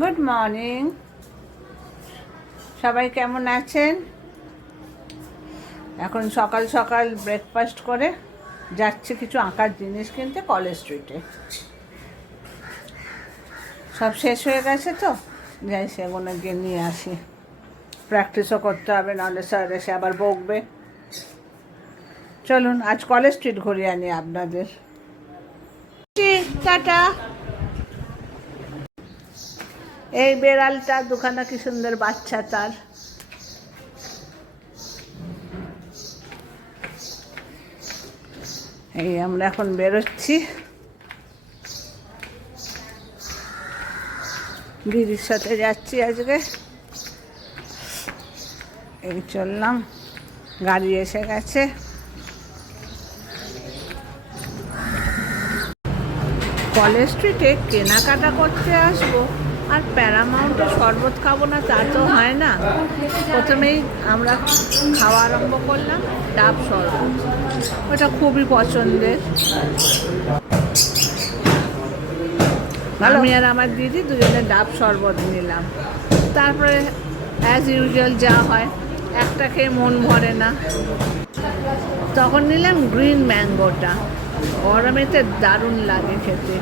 Good morning, সবাই কেমন আছেন? এখন সকাল সকাল ব্রেকফাস্ট করে যাচ্ছি কিছু আঁকার জিনিস কিনতে কলেজ স্ট্রিটে। সব শেষ হয়ে গেছে তো, যাই সেগুলো গিয়ে নিয়ে আসি। প্র্যাকটিসও করতে হবে, নাহলে স্যার এসে আবার বকবে। চলুন আজ কলেজ স্ট্রিট ঘুরিয়ে আনি আপনাদের। টাটা। এই বেড়ালটা দুখানা কি সুন্দর বাচ্চা তার। এই আমরা এখন বেরোচ্ছি, দিদির সাথে যাচ্ছি আজকে। এই চললাম, গাড়ি এসে গেছে। কলেজ স্ট্রিটে কেনাকাটা করতে আসবো আর প্যারামাউন্টে শরবত খাবো না তা তো হয় না। প্রথমেই আমরা খাওয়া আরম্ভ করলাম ডাব শরবত, ওটা খুবই পছন্দের। আমি আর আমার দিদি দুজনে ডাব শরবত নিলাম। তারপরে অ্যাজ ইউজুয়াল যা হয়, একটা খেয়ে মন ভরে না, তখন নিলাম গ্রিন ম্যাঙ্গোটা। গরমেতে দারুণ লাগে খেতে,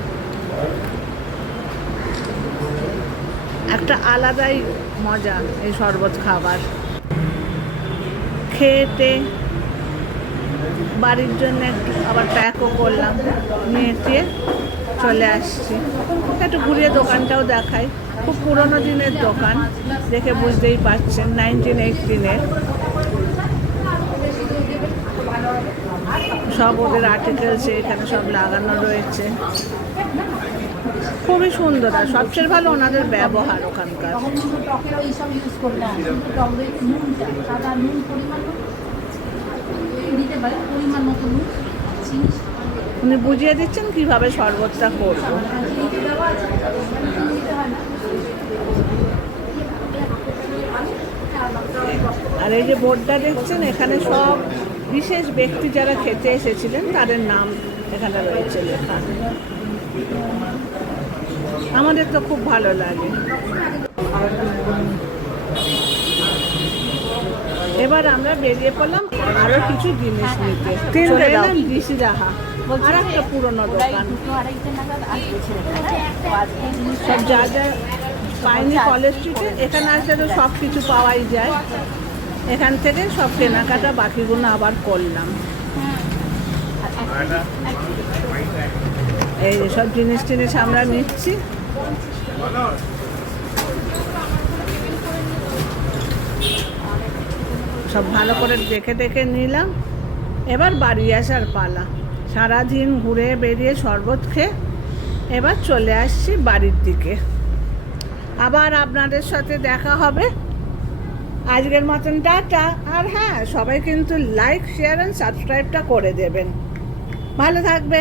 একটা আলাদাই মজা এই শরবত খাবার। খেতে বাড়ির জন্য একটু আবার প্যাকও করলাম, নিয়ে চলে আসছি। একটু ঘুরিয়ে দোকানটাও দেখাই। খুব পুরোনো দিনের দোকান, দেখে বুঝতেই পারছেন 1918-এর। সব ওদের আর্টিকেলস এখানে সব লাগানো রয়েছে, খুবই সুন্দর। আর সবচেয়ে ভালো ওনাদের ব্যবহার ওখানকার। উনি বুঝিয়ে দিচ্ছেন কিভাবে শরবতটা করবো। আর এই যে বোর্ডটা দেখছেন, এখানে সব বিশেষ ব্যক্তি যারা খেতে এসেছিলেন তাদের নাম এখানে রয়েছে লেখা। আমাদের তো খুব ভালো লাগে। এবার আমরা বেরিয়ে পড়লাম আরো কিছু জিনিস নিতে। দিশিরাহা আর একটা পুরোনো দোকান, সব যা যা পাইনি কলেজ স্ট্রিটে এখানে আসলে তো সব কিছু পাওয়াই যায়। এখান থেকে সব কেনাকাটা বাকিগুলো আবার করলাম। এই সব জিনিস আমরা নিচ্ছি। সব ভালো করে দেখে দেখে নিলাম। এবার বাড়ি আসার পালা। সারাদিন ঘুরে বেরিয়ে শরবত খেয়ে এবার চলে আসছি বাড়ির দিকে। আবার আপনাদের সাথে দেখা হবে। আজকের মতন টাটা। আর হ্যাঁ, সবাই কিন্তু লাইক, শেয়ার অ্যান্ড সাবস্ক্রাইবটা করে দেবেন। ভালো থাকবেন।